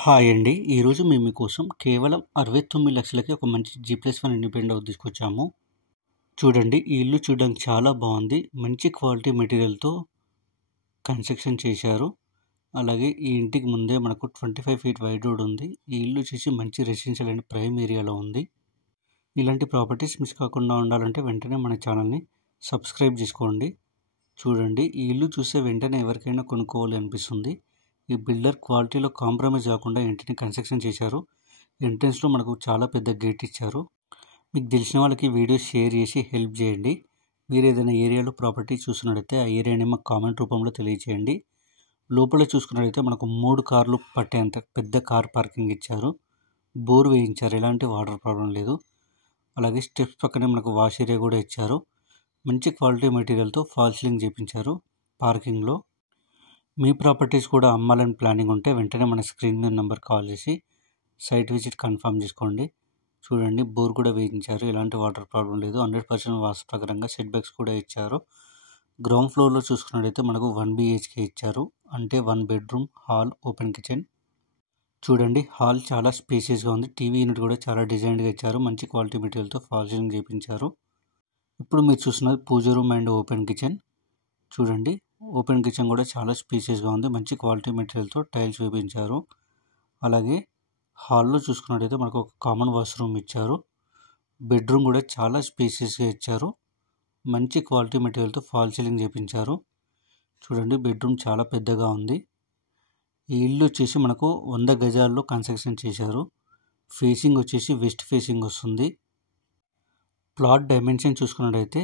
Hi అండి. ఈరోజు మేము మీకోసం కేవలం 69 లక్షలకి ఒక మంచి G+1 ఇండిపెండెంట్ హౌస్ తీసుకొచ్చాము. చూడండి, ఈ ఇల్లు చూడడానికి చాలా బాగుంది. మంచి క్వాలిటీ మెటీరియల్తో కన్స్ట్రక్షన్ చేశారు. అలాగే ఈ ఇంటికి ముందే మనకు 25 ఫీట్ వైడ్ రోడ్ ఉంది. ఈ ఇల్లు వచ్చేసి మంచి రెసిడెన్షియల్ అండ్ ప్రైమ్ ఏరియాలో ఉంది. ఇలాంటి ప్రాపర్టీస్ మిస్ కాకుండా ఉండాలంటే వెంటనే మన ఛానల్ని సబ్స్క్రైబ్ చేసుకోండి. చూడండి, ఈ ఇల్లు చూస్తే వెంటనే ఎవరికైనా కొనుక్కోవాలి అనిపిస్తుంది. ఈ బిల్డర్ క్వాలిటీలో కాంప్రమైజ్ కాకుండా ఇంటిని కన్స్ట్రక్షన్ చేశారు. ఎంట్రన్స్లో మనకు చాలా పెద్ద గేట్ ఇచ్చారు. మీకు తెలిసిన వాళ్ళకి వీడియో షేర్ చేసి హెల్ప్ చేయండి. మీరు ఏదైనా ఏరియాలో ప్రాపర్టీ చూస్తున్నట్టయితే ఆ ఏరియాని మాకు కామెంట్ రూపంలో తెలియజేయండి. లోపల చూసుకున్నట్టయితే మనకు 3 కార్లు పట్టేంత పెద్ద కార్ పార్కింగ్ ఇచ్చారు. బోర్ వేయించారు, ఎలాంటి వాటర్ ప్రాబ్లం లేదు. అలాగే స్టెప్స్ పక్కనే మనకు వాష్ ఏరియా కూడా ఇచ్చారు. మంచి క్వాలిటీ మెటీరియల్తో ఫాల్ సీలింగ్ చేయించారు పార్కింగ్లో. మీ ప్రాపర్టీస్ కూడా అమ్మాలని ప్లానింగ్ ఉంటే వెంటనే మన స్క్రీన్ మీద నెంబర్ కాల్ చేసి సైట్ విజిట్ కన్ఫర్మ్ చేసుకోండి. చూడండి, బోర్ కూడా వేయించారు, ఎలాంటి వాటర్ ప్రాబ్లం లేదు. 100% వాస్తు ప్రకారంగా సెట్ బ్యాక్స్ కూడా ఇచ్చారు. గ్రౌండ్ ఫ్లోర్లో చూసుకున్నట్టయితే మనకు 1 BHK ఇచ్చారు, అంటే 1 బెడ్రూమ్, హాల్, ఓపెన్ కిచెన్. చూడండి, హాల్ చాలా స్పేసియస్గా ఉంది. టీవీ యూనిట్ కూడా చాలా డిజైన్గా ఇచ్చారు. మంచి క్వాలిటీ మెటీరియల్తో ఫాల్ సీలింగ్ చేయించారు. ఇప్పుడు మీరు చూస్తున్నది పూజ రూమ్ అండ్ ఓపెన్ కిచెన్. చూడండి, ఓపెన్ కిచెన్ కూడా చాలా స్పేసియస్గా ఉంది. మంచి క్వాలిటీ మెటీరియల్తో టైల్స్ వేయించారు. అలాగే హాల్లో చూసుకున్నట్టయితే మనకు ఒక కామన్ వాష్రూమ్ ఇచ్చారు. బెడ్రూమ్ కూడా చాలా స్పేసియస్గా ఇచ్చారు. మంచి క్వాలిటీ మెటీరియల్తో ఫాల్ సీలింగ్ చేయించారు. చూడండి, బెడ్రూమ్ చాలా పెద్దగా ఉంది. ఈ ఇల్లు వచ్చేసి మనకు 100 గజాల్లో కన్స్ట్రక్షన్ చేశారు. ఫేసింగ్ వచ్చేసి వెస్ట్ ఫేసింగ్ వస్తుంది. ప్లాట్ డైమెన్షన్ చూసుకున్నట్టయితే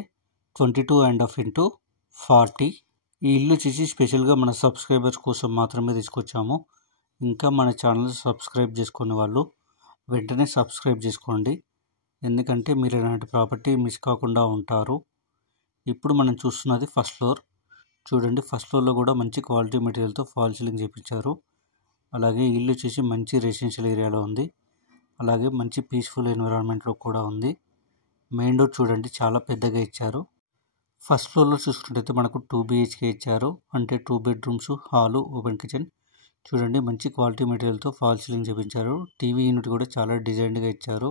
22.5 into 40. ఈ ఇల్లు వచ్చేసి స్పెషల్గా మన సబ్స్క్రైబర్స్ కోసం మాత్రమే తీసుకొచ్చాము. ఇంకా మన ఛానల్ సబ్స్క్రైబ్ చేసుకునే వాళ్ళు వెంటనే సబ్స్క్రైబ్ చేసుకోండి, ఎందుకంటే మీరు ఇలాంటి ప్రాపర్టీ మిస్ కాకుండా ఉంటారు. ఇప్పుడు మనం చూస్తున్నది ఫస్ట్ ఫ్లోర్. చూడండి, ఫస్ట్ ఫ్లోర్లో కూడా మంచి క్వాలిటీ మెటీరియల్తో ఫాల్ సీలింగ్ చేయించారు. అలాగే ఇల్లు వచ్చేసి మంచి రెసిడెన్షియల్ ఏరియాలో ఉంది. అలాగే మంచి పీస్ఫుల్ ఎన్విరాన్మెంట్లో కూడా ఉంది. మెయిన్ డోర్ చూడండి, చాలా పెద్దగా ఇచ్చారు. ఫస్ట్ ఫ్లోర్లో చూసుకున్నట్టయితే మనకు 2 BHK ఇచ్చారు, అంటే 2 బెడ్రూమ్స్, హాలు, ఓపెన్ కిచెన్. చూడండి, మంచి క్వాలిటీ మెటీరియల్తో ఫాల్ సీలింగ్ చేయించారు. టీవీ యూనిట్ కూడా చాలా డిజైన్గా ఇచ్చారు.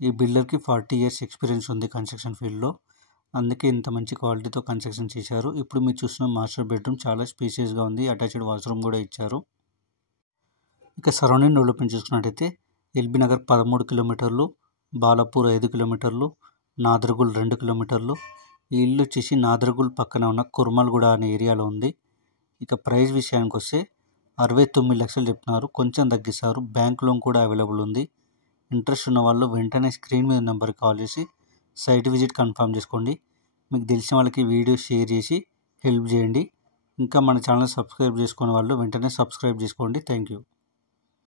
ఈ బిల్డర్కి 40 years ఎక్స్పీరియన్స్ ఉంది కన్స్ట్రక్షన్ ఫీల్డ్లో, అందుకే ఇంత మంచి క్వాలిటీతో కన్స్ట్రక్షన్ చేశారు. ఇప్పుడు మీరు చూస్తున్న మాస్టర్ బెడ్రూమ్ చాలా స్పేసియస్గా ఉంది. అటాచ్డ్ వాష్రూమ్ కూడా ఇచ్చారు. ఇక సరౌండింగ్ డెవలప్మెంట్ చూసుకున్నట్టయితే ఎల్బీ నగర్ 13 కిలోమీటర్లు, బాలాపూర్ 5 కిలోమీటర్లు, నాదర్గుల్ 2 కిలోమీటర్లు. ఈ ఇల్లు వచ్చేసి నాదర్గుల్ పక్కన ఉన్న కుర్మల్గూడ అనే ఏరియాలో ఉంది. ఇక ప్రైస్ విషయానికి వస్తే 69 లక్షలు చెప్తున్నారు, కొంచెం తగ్గిస్తారు. బ్యాంక్ లోన్ కూడా అవైలబుల్ ఉంది. ఇంట్రెస్ట్ ఉన్న వాళ్ళు వెంటనే స్క్రీన్ మీద నెంబర్కి కాల్ చేసి సైట్ విజిట్ కన్ఫర్మ్ చేసుకోండి. మీకు తెలిసిన వాళ్ళకి వీడియో షేర్ చేసి హెల్ప్ చేయండి. ఇంకా మన ఛానల్ సబ్స్క్రైబ్ చేసుకునే వాళ్ళు వెంటనే సబ్స్క్రైబ్ చేసుకోండి. Thank you.